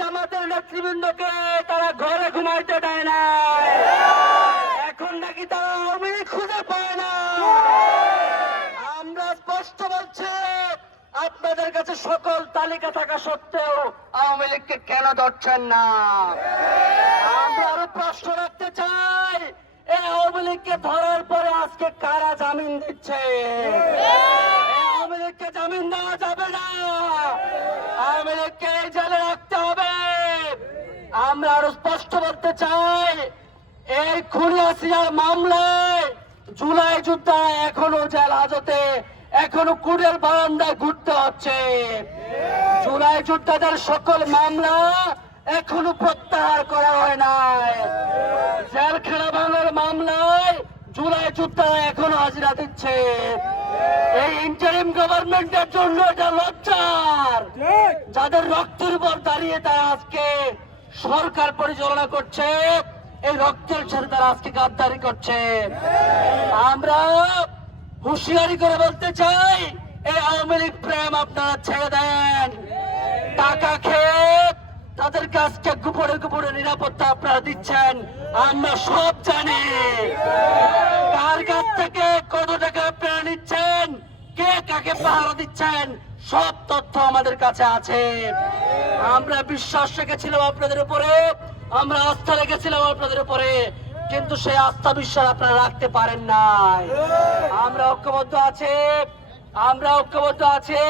জামাতের নেতৃবৃন্দকে তারা ঘরে ঘুমাইতে দেয় না, এখন নাকি তারা আওয়ামী লীগ খুঁজে পায় না। আমরা স্পষ্ট বলছি, আপনাদের কাছে সকল তালিকা থাকা সত্ত্বেও আওয়ামী লীগকে কেন ধরছেন না? আমরা আরো প্রশ্ন রাখতে চাই, এই আওয়ামী লীগকে ধরার পরে আজকে কারা জামিন দিচ্ছে? আওয়ামী লীগকে জামিন দেওয়া যাবে না, আওয়ামী লীগকে জেলে রাখতে হবে। আমরা আরো স্পষ্ট বলতে চাই, এই খুনি হাসিনার মামলায় জুলাই যোদ্ধা এখনো জেল হাজতে, এখনো কুড়ের বারান্দায় ঘুরতে হচ্ছে। জুলাই যোদ্ধাদের সকল মামলা এখনো প্রত্যাহার করা হয় নাই। জেলখানা ভাঙার মামলায় জুলাই যোদ্ধারা এখনো হাজিরা দিচ্ছে। এই ইন্টারিম গভর্নমেন্টের জন্য এটা লজ্জার, যাদের রক্তের উপর দাঁড়িয়ে তারা আজকে সরকার পরিচালনা করছে, এই রক্তের সাথে তারা আজকে গাদ্দারি করছে। আমরা হুঁশিয়ারি করে বলতে চাই, এই আওয়ামী লীগ প্রেম আপনারা ছেড়ে দেন। টাকা খেয়ে তাদের কাছকে গোপনে গোপনে নিরাপত্তা আপনারা দিচ্ছেন, আমরা সব জানি। কার কাছ থেকে কত টাকা আপনারা নিচ্ছেন, কে কাকে পাহারা দিচ্ছেন, সব তথ্য আমাদের কাছে আছে। আমরা বিশ্বাস রেখেছিলাম আপনাদের উপরে, আমরা আস্থা রেখেছিলাম আপনাদের উপরে, কিন্তু সেই আস্থা বিশ্বাস আপনারা রাখতে পারেন নাই। আমরা ঐক্যবদ্ধ আছি, আমরা ঐক্যবদ্ধ আছি।